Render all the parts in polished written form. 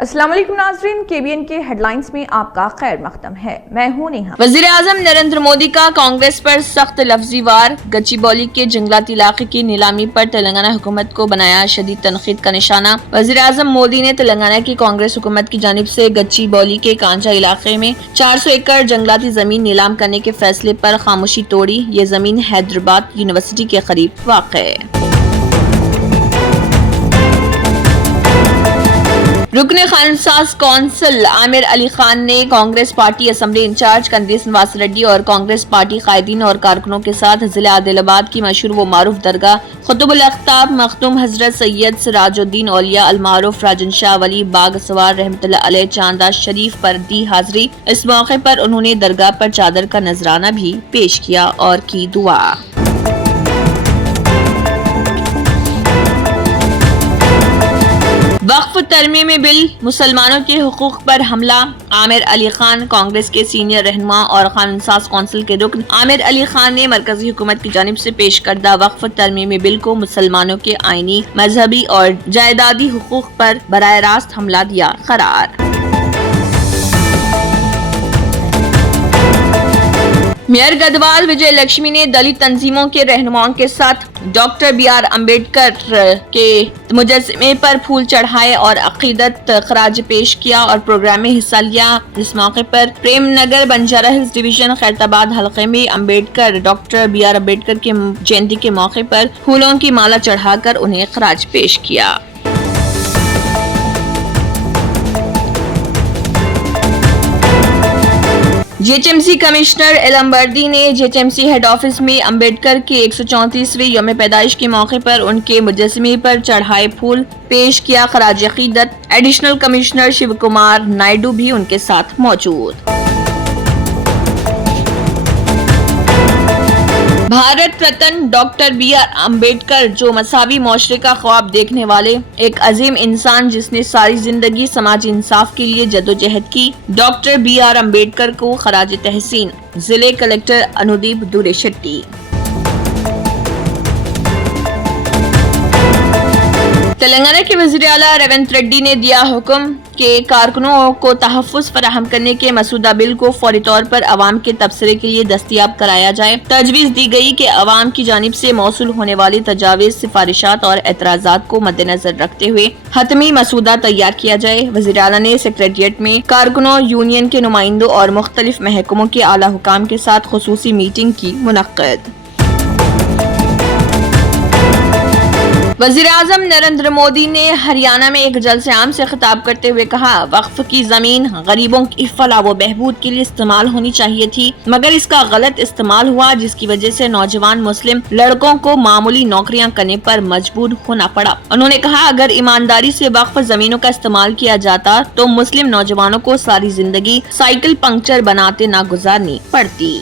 السلام علیکم ناظرین، KBN کے ہیڈ لائنز میں آپ کا خیر مقدم ہے۔ میں ہوں نیہا۔ وزیر اعظم نریندر مودی کا کانگریس پر سخت لفظی وار، گچی باؤلی کے جنگلاتی علاقے کی نیلامی پر تلنگانہ حکومت کو بنایا شدید تنقید کا نشانہ۔ وزیر اعظم مودی نے تلنگانہ کی کانگریس حکومت کی جانب سے گچی باؤلی کے کانجا علاقے میں 400 ایکڑ جنگلاتی زمین نیلام کرنے کے فیصلے پر خاموشی توڑی۔ یہ زمین حیدرآباد یونیورسٹی کے قریب واقع ہے۔ رکن قانون ساز کونسل عامر علی خان نے کانگریس پارٹی اسمبلی انچارج کندیس نواس ریڈی اور کانگریس پارٹی قائدین اور کارکنوں کے ساتھ ضلع عادل آباد کی مشہور و معروف درگاہ قطب الاقطاب مخدوم حضرت سید سراج الدین اولیاء المعروف راجن شاہ ولی باغ سوار رحمۃ اللہ علیہ چاندہ شریف پر دی حاضری۔ اس موقع پر انہوں نے درگاہ پر چادر کا نذرانہ بھی پیش کیا اور کی دعا۔ وقف ترمیم بل، مسلمانوں کے حقوق پر حملہ۔ عامر علی خان کانگریس کے سینئر رہنما اور قانون ساز کونسل کے رکن عامر علی خان نے مرکزی حکومت کی جانب سے پیش کردہ وقف ترمیمی بل کو مسلمانوں کے آئینی، مذہبی اور جائیدادی حقوق پر براہ راست حملہ دیا قرار۔ میئر گدوال وجے لکشمی نے دلت تنظیموں کے رہنماؤں کے ساتھ ڈاکٹر BR امبیڈکر کے مجسمے پر پھول چڑھائے اور عقیدت خراج پیش کیا اور پروگرام میں حصہ لیا۔ اس موقع پر پریم نگر بنجارہ ہلز ڈویژن خیرتآباد حلقے میں ڈاکٹر BR امبیڈکر کے جینتی کے موقع پر پھولوں کی مالا چڑھا کر انہیں خراج پیش کیا۔ GHMC کمشنر علم بردی نے GHMC ہیڈ آفس میں امبیڈکر کے 134ویں یوم پیدائش کے موقع پر ان کے مجسمے پر چڑھائے پھول پیش کیا خراج عقیدت۔ ایڈیشنل کمشنر شیو کمار نائیڈو بھی ان کے ساتھ موجود۔ بھارت رتن ڈاکٹر BR امبیڈکر، جو مساوی معاشرے کا خواب دیکھنے والے ایک عظیم انسان جس نے ساری زندگی سماجی انصاف کے لیے جدوجہد کی، ڈاکٹر BR امبیڈکر کو خراج تحسین۔ ضلع کلکٹر انودیپ دورے شیٹی۔ تلنگانہ کے وزیر اعلیٰ ریونت ریڈی نے دیا حکم کہ کارکنوں کو تحفظ فراہم کرنے کے مسودہ بل کو فوری طور پر عوام کے تبصرے کے لیے دستیاب کرایا جائے۔ تجویز دی گئی کہ عوام کی جانب سے موصول ہونے والی تجاویز، سفارشات اور اعتراضات کو مد نظر رکھتے ہوئے حتمی مسودہ تیار کیا جائے۔ وزیر اعلیٰ نے سیکریٹریٹ میں کارکنوں، یونین کے نمائندوں اور مختلف محکموں کے اعلیٰ حکام کے ساتھ خصوصی میٹنگ کی منعقد۔ وزیر اعظم نریندر مودی نے ہریانہ میں ایک جلسہ عام سے خطاب کرتے ہوئے کہا، وقف کی زمین غریبوں کی فلاح و بہبود کے لیے استعمال ہونی چاہیے تھی، مگر اس کا غلط استعمال ہوا، جس کی وجہ سے نوجوان مسلم لڑکوں کو معمولی نوکریاں کرنے پر مجبور ہونا پڑا۔ انہوں نے کہا، اگر ایمانداری سے وقف زمینوں کا استعمال کیا جاتا تو مسلم نوجوانوں کو ساری زندگی سائیکل پنکچر بناتے نہ گزارنی پڑتی۔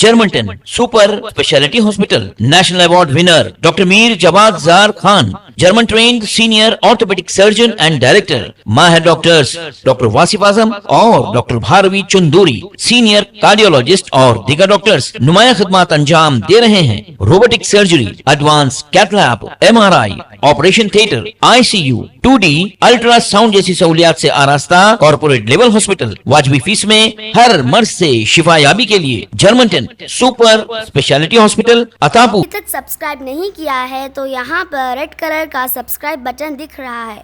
جرمنٹن super speciality hospital national award winner doctor Mir Jawad Zar Khan, German trained senior orthopaedic surgeon and director, ماہر ڈاکٹرز ڈاکٹر واصف اعظم اور doctor Bharavi Chanduri, senior cardiologist اور دیگر ڈاکٹرز نمایاں خدمات انجام دے رہے ہیں۔ Robotic surgery, advance cath lab, MRI، operation theatre, ICU، 2D ultrasound جیسی سہولیات سے آراستہ کارپوریٹ لیول ہاسپٹل، واجبی فیس میں ہر مرض سے شفا یابی کے لیے جرمنٹن سپر اسپیشلٹی ہاسپٹل عطاپور۔ ابھی تک سبسکرائب نہیں کیا ہے تو یہاں پر ریڈ کلر کا سبسکرائب بٹن دکھ رہا ہے،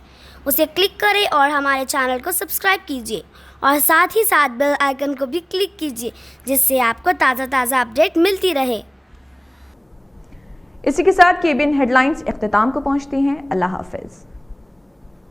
اسے کلک کریں اور ہمارے چینل کو سبسکرائب کیجیے اور ساتھ ہی ساتھ بیل آئیکن کو بھی کلک کیجیے، جس سے آپ کو تازہ اپڈیٹ ملتی رہے۔ اسی کے ساتھ KBN ہیڈ لائنز اختتام کو پہنچتی ہیں۔ اللہ حافظ۔